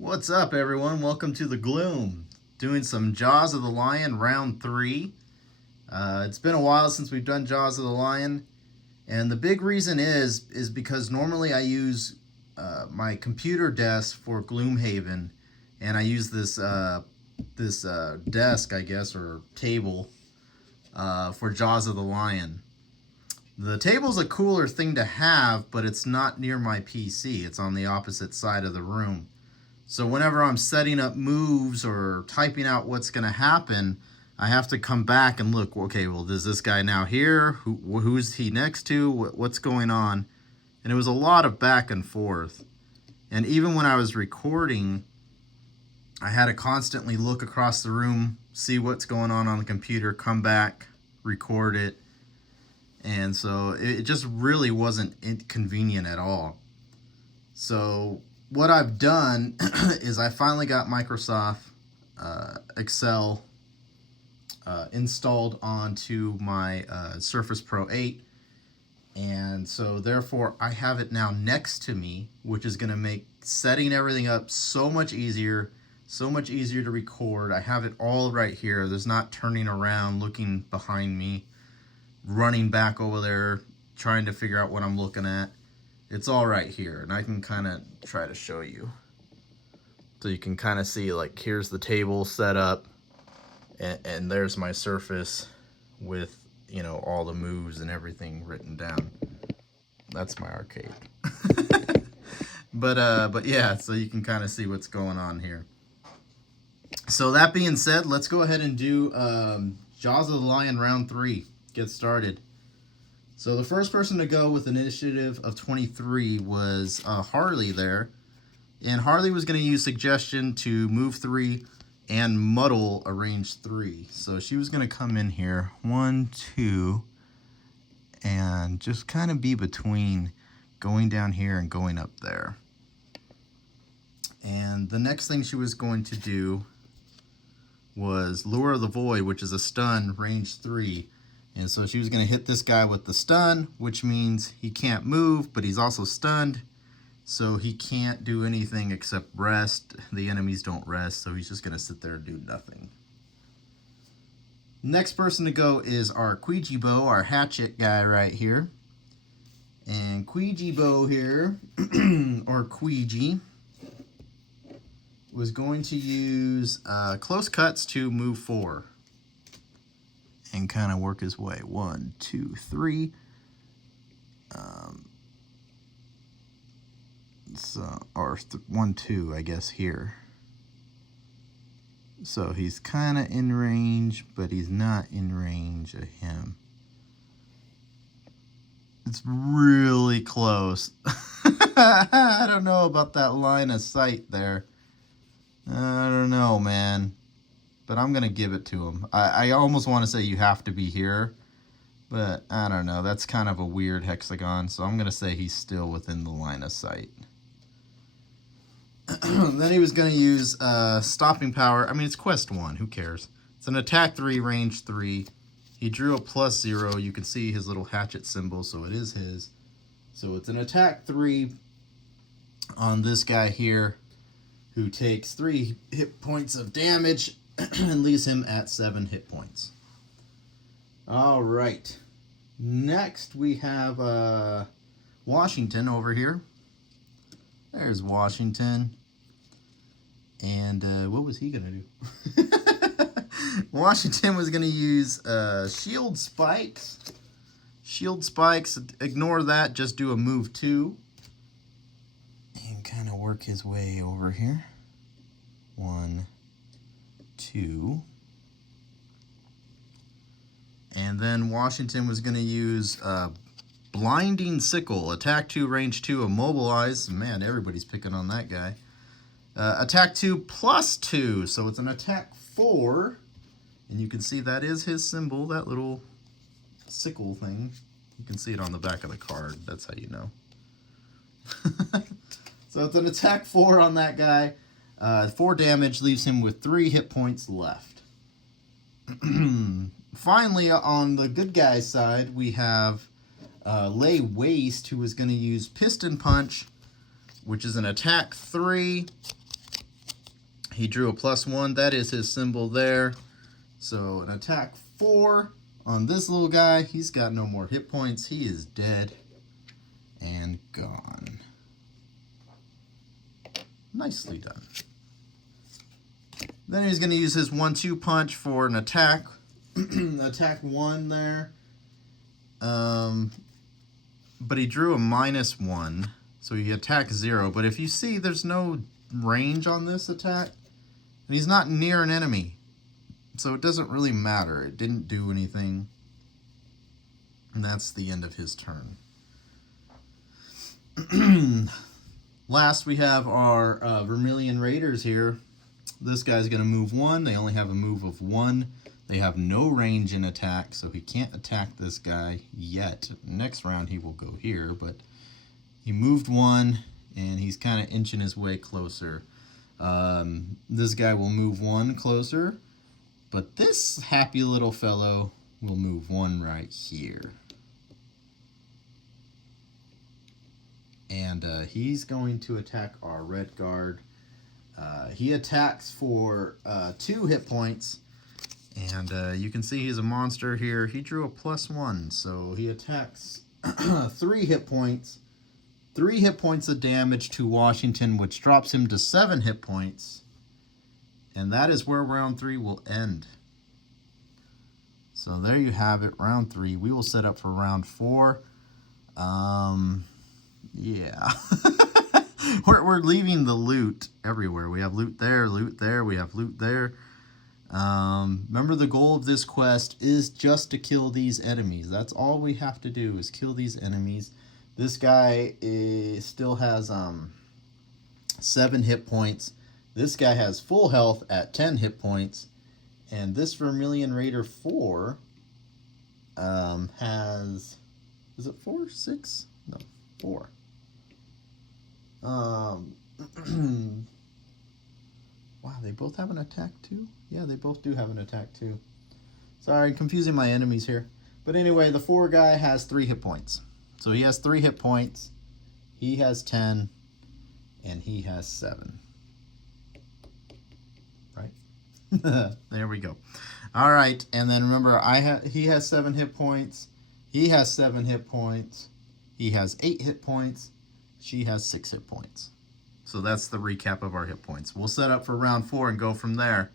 What's up, everyone? Welcome to the Gloom. Doing some Jaws of the Lion round 3. It's been a while since we've done Jaws of the Lion, and the big reason is because normally I use my computer desk for Gloomhaven, and I use this desk, I guess, or table for Jaws of the Lion. The table's a cooler thing to have, but it's not near my PC. It's on the opposite side of the room. So whenever I'm setting up moves or typing out what's going to happen, I have to come back and look, okay, well, is this guy now here? Who's he next to? What's going on? And it was a lot of back and forth. And even when I was recording, I had to constantly look across the room, see what's going on the computer, come back, record it. And so it just really wasn't convenient at all. So what I've done is I finally got Microsoft Excel installed onto my Surface Pro 8, and so therefore I have it now next to me, which is going to make setting everything up so much easier to record. I have it all right here. There's not turning around, looking behind me, running back over there, trying to figure out what I'm looking at. It's all right here, and I can kind of try to show you. So you can kind of see, like, here's the table set up, and there's my Surface with, you know, all the moves and everything written down. That's my arcade. But yeah, so you can kind of see what's going on here. So that being said, let's go ahead and do Jaws of the Lion round 3. Get started. So the first person to go with an initiative of 23 was Harley there. And Harley was going to use suggestion to move 3 and muddle a range 3. So she was going to come in here, 1, 2, and just kind of be between going down here and going up there. And the next thing she was going to do was Lure of the Void, which is a stun, range 3. And so she was going to hit this guy with the stun, which means he can't move, but he's also stunned. So he can't do anything except rest. The enemies don't rest, so he's just going to sit there and do nothing. Next person to go is our Quijibo, our hatchet guy right here. And Quijibo here, or Quiji, was going to use close cuts to move 4. And kind of work his way. 1, 2, 3. Or 1, 2, I guess, here. So he's kind of in range, but he's not in range of him. It's really close. I don't know about that line of sight there. I don't know, man. But I'm going to give it to him. I almost want to say you have to be here, but I don't know. That's kind of a weird hexagon, so I'm going to say he's still within the line of sight. Then he was going to use stopping power. I mean, it's quest 1. Who cares? It's an attack 3, range 3. He drew a +0. You can see his little hatchet symbol, so it is his. So it's an attack 3 on this guy here, who takes 3 hit points of damage and leaves him at 7 hit points. All right. Next, we have Washington over here. There's Washington. And what was he going to do? Washington was going to use shield spikes. Shield spikes, ignore that. Just do a move 2. And kind of work his way over here. 1, 2. And then Washington was going to use Blinding Sickle. Attack 2, range 2, immobilize. Man, everybody's picking on that guy. Attack 2 +2. So it's an attack 4. And you can see that is his symbol, that little sickle thing. You can see it on the back of the card. That's how you know. So it's an attack 4 on that guy. 4 damage, leaves him with 3 hit points left. Finally, on the good guy's side, we have Lay Waste, who is going to use Piston Punch, which is an attack 3. He drew a +1. That is his symbol there. So an attack 4 on this little guy. He's got no more hit points. He is dead and gone. Nicely done. Then he's going to use his 1-2 punch for an attack. Attack 1 there. But he drew a -1. So he attacked 0. But if you see, there's no range on this attack. And he's not near an enemy. So it doesn't really matter. It didn't do anything. And that's the end of his turn. Last, we have our Vermilion Raiders here. This guy's going to move 1. They only have a move of 1. They have no range in attack, so he can't attack this guy yet. Next round, he will go here, but he moved 1, and he's kind of inching his way closer. This guy will move 1 closer, but this happy little fellow will move 1 right here. And he's going to attack our red guard. He attacks for 2 hit points. And you can see he's a monster here. He drew a +1, so he attacks 3 hit points. 3 hit points of damage to Washington, which drops him to 7 hit points. And that is where round 3 will end. So there you have it, round 3. We will set up for round 4. Yeah. we're leaving the loot everywhere. We have loot there, we have loot there. Remember, the goal of this quest is just to kill these enemies. That's all we have to do, is kill these enemies. This guy still has 7 hit points. This guy has full health at 10 hit points. And this Vermilion Raider 4 has... Is it 4? 6? No, 4. Wow, they both have an attack too? Yeah, they both do have an attack too. Sorry, I'm confusing my enemies here. But anyway, the 4 guy has 3 hit points. So he has 3 hit points. He has 10. And he has 7. Right? There we go. All right, and then remember, he has 7 hit points. He has 7 hit points. He has 8 hit points. She has 6 hit points. So that's the recap of our hit points. We'll set up for round 4 and go from there.